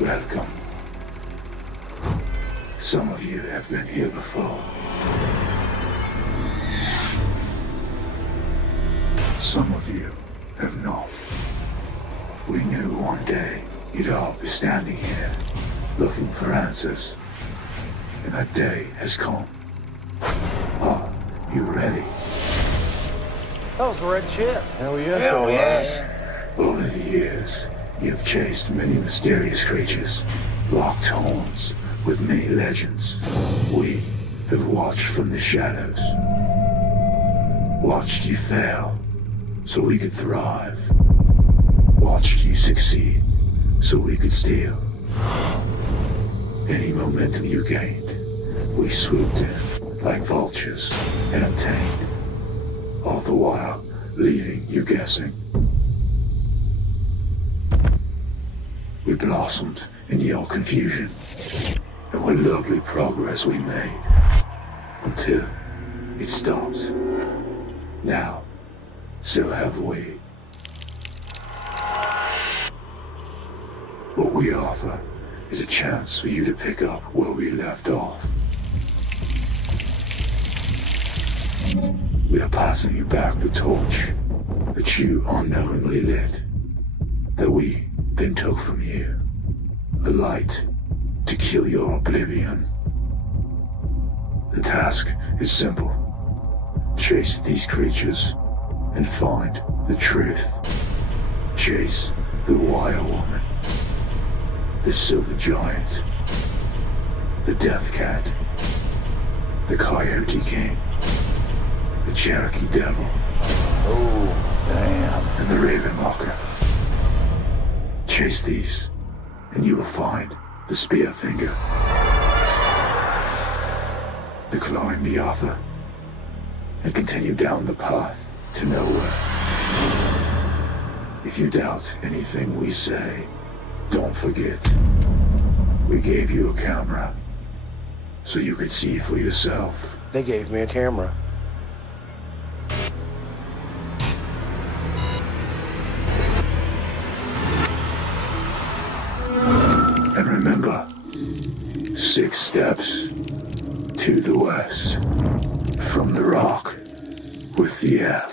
Welcome. Some of you have been here before. Some of you have not. We knew one day you'd all be standing here, looking for answers. And that day has come. Are you ready? That was the red chip. Hell yes. Hell yes. Over the years, you've chased many mysterious creatures, locked horns with many legends. We have watched from the shadows. Watched you fail, so we could thrive. Watched you succeed, so we could steal. Any momentum you gained, we swooped in like vultures and obtained. All the while, leaving you guessing. We blossomed in your confusion, and what lovely progress we made, until it stopped. Now, so have we. What we offer is a chance for you to pick up where we left off. We are passing you back the torch that you unknowingly lit, that we then took from you, a light to kill your oblivion. The task is simple. Chase these creatures and find the truth. Chase the wire woman, the silver giant, the death cat, the coyote king, the Cherokee devil, Oh, damn. and the raven mocker. Chase these, and you will find the spear finger, the clawing the author, and continue down the path to nowhere. If you doubt anything we say, don't forget, we gave you a camera, so you could see for yourself. They gave me a camera. And remember, 6 steps to the west, from the rock with the F.